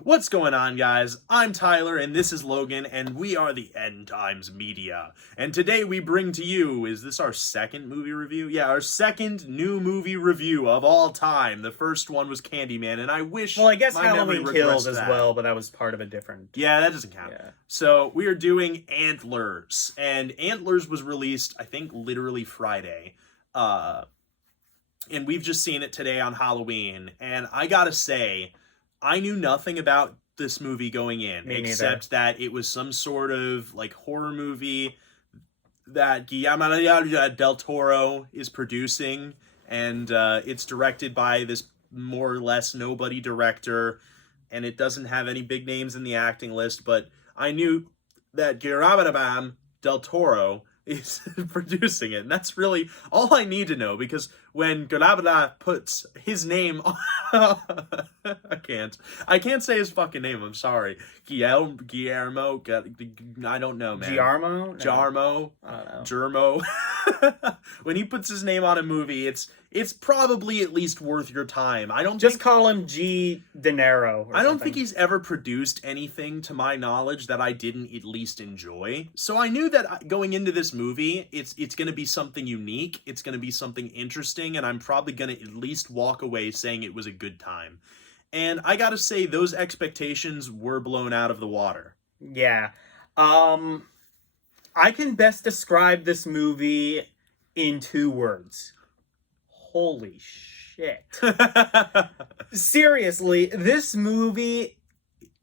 What's going on, guys? I'm Tyler, and this is Logan, and we are the End Times Media. And today we bring to you, is this our second movie review? Yeah, our second new movie review of all time. The first one was Candyman, and I wish Well, I guess my memory Halloween Kills regressed as that. well, but that was part of a different... Yeah, that doesn't count. Yeah. So we are doing Antlers, and Antlers was released, I think, literally Friday. And we've just seen it today on Halloween, and I gotta say, I knew nothing about this movie going in, except that it was some sort of like horror movie that Guillermo del Toro is producing, and it's directed by this more or less nobody director, and it doesn't have any big names in the acting list, but I knew that Guillermo del Toro is producing it, and that's really all I need to know, because when Guillermo puts his name on I can't say his fucking name, I'm sorry. Guillermo, I don't know, man. Giarmo? Jarmo? I don't know. Germo. When he puts his name on a movie, it's probably at least worth your time. I don't Just call him G. De Niro. I don't think he's ever produced anything, to my knowledge, that I didn't at least enjoy. So I knew that going into this movie, it's going to be something unique, it's going to be something interesting, and I'm probably going to at least walk away saying it was a good time. And I gotta say, those expectations were blown out of the water. Yeah. I can best describe this movie in 2 words. Holy shit. Seriously, this movie...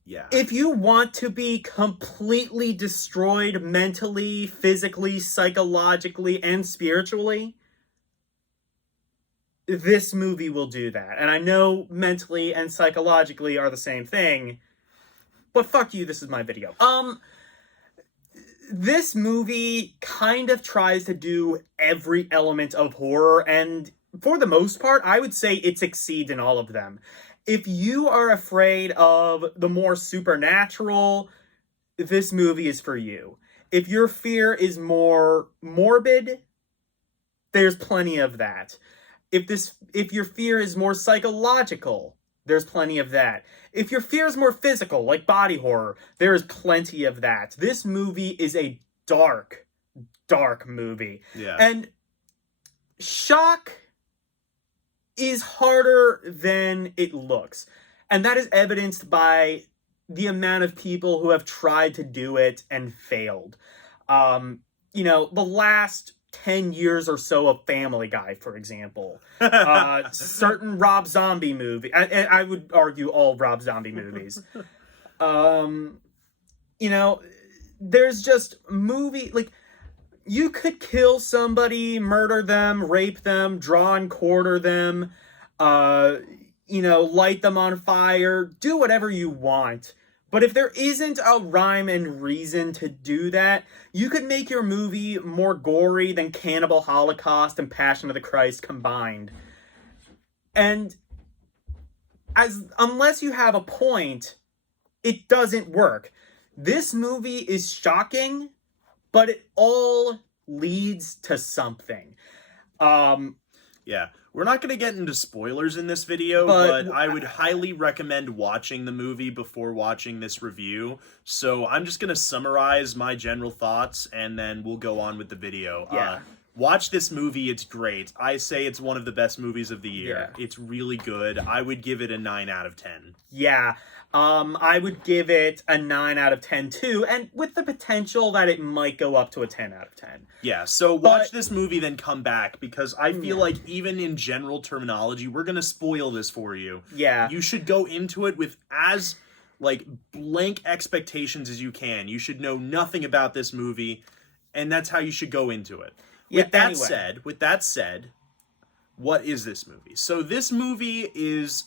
Yeah. If you want to be completely destroyed mentally, physically, psychologically, and spiritually, this movie will do that. And I know mentally and psychologically are the same thing, but fuck you, this is my video. This movie kind of tries to do every element of horror, and for the most part, I would say it succeeds in all of them. If you are afraid of the more supernatural, this movie is for you. If your fear is more morbid, there's plenty of that. If your fear is more psychological, there's plenty of that. If your fear is more physical, like body horror, there is plenty of that. This movie is a dark, dark movie. Yeah. And shock is harder than it looks. And that is evidenced by the amount of people who have tried to do it and failed. The last 10 years or so of Family Guy, for example. Certain Rob Zombie movie. I would argue all Rob Zombie movies. There's just you could kill somebody, murder them, rape them, draw and quarter them, light them on fire, do whatever you want. But if there isn't a rhyme and reason to do that, you could make your movie more gory than Cannibal Holocaust and Passion of the Christ combined. And unless you have a point, it doesn't work. This movie is shocking, but it all leads to something. Yeah. We're not going to get into spoilers in this video, but I would highly recommend watching the movie before watching this review. So I'm just going to summarize my general thoughts, and then we'll go on with the video. Yeah. Watch this movie. It's great. I say it's one of the best movies of the year. Yeah. It's really good. I would give it a 9 out of 10. Yeah. I would give it a 9 out of 10 too, and with the potential that it might go up to a 10 out of 10. Yeah, so watch this movie, then come back, because I feel like even in general terminology, we're going to spoil this for you. Yeah. You should go into it with as, blank expectations as you can. You should know nothing about this movie, and that's how you should go into it. With that said, what is this movie? So this movie is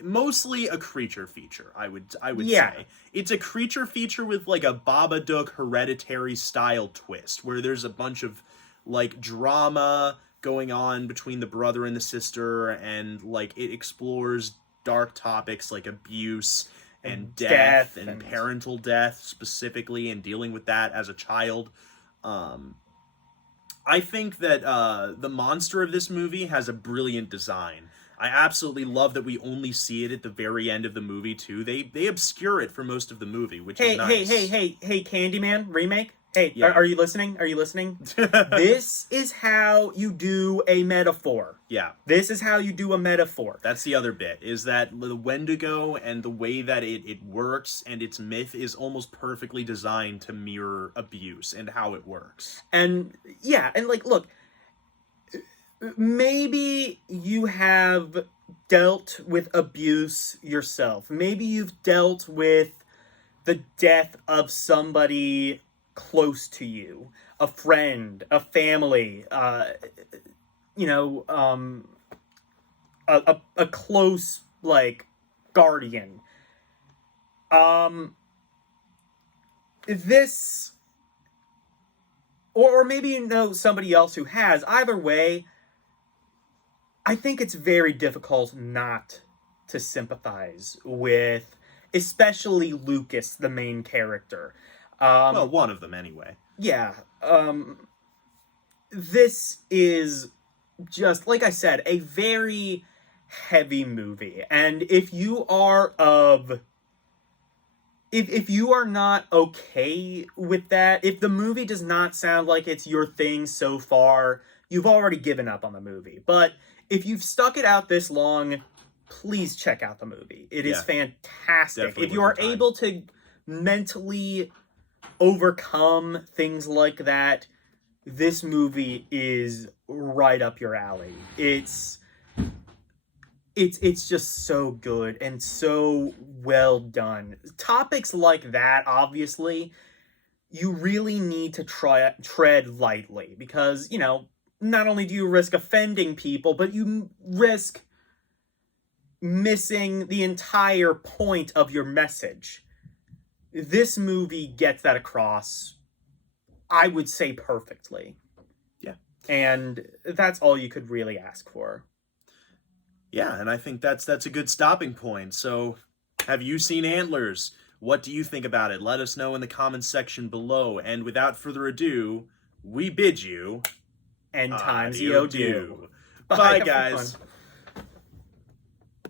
mostly a creature feature, I would say. It's a creature feature with a Babadook Hereditary style twist, where there's a bunch of drama going on between the brother and the sister, and it explores dark topics like abuse and death and parental death specifically, and dealing with that as a child. I think that the monster of this movie has a brilliant design. I absolutely love that we only see it at the very end of the movie too. They obscure it for most of the movie, which is nice. Hey, Candyman remake. Hey, Yeah. are you listening? Are you listening? This is how you do a metaphor. Yeah. This is how you do a metaphor. That's the other bit, is that the Wendigo and the way that it works and its myth is almost perfectly designed to mirror abuse and how it works. And yeah, and like, look, maybe you have dealt with abuse yourself. Maybe you've dealt with the death of somebody close to you, a friend, a family, a close, like, guardian. This, or maybe you know somebody else who has. Either way, I think it's very difficult not to sympathize with, especially Lucas, the main character. Well, one of them anyway. Yeah. This is just, like I said, a very heavy movie. And if you are if you are not okay with that, if the movie does not sound like it's your thing so far, you've already given up on the movie. But if you've stuck it out this long, please check out the movie. It is fantastic. Definitely if you are able to mentally overcome things like that, this movie is right up your alley. It's just so good and so well done. Topics like that, obviously, you really need to tread lightly because, you know, not only do you risk offending people, but you risk missing the entire point of your message. This movie gets that across, I would say, perfectly. Yeah. And that's all you could really ask for. Yeah, and I think that's a good stopping point. So, have you seen Antlers? What do you think about it? Let us know in the comments section below. And without further ado, we bid you... End times, yo do. Bye, guys.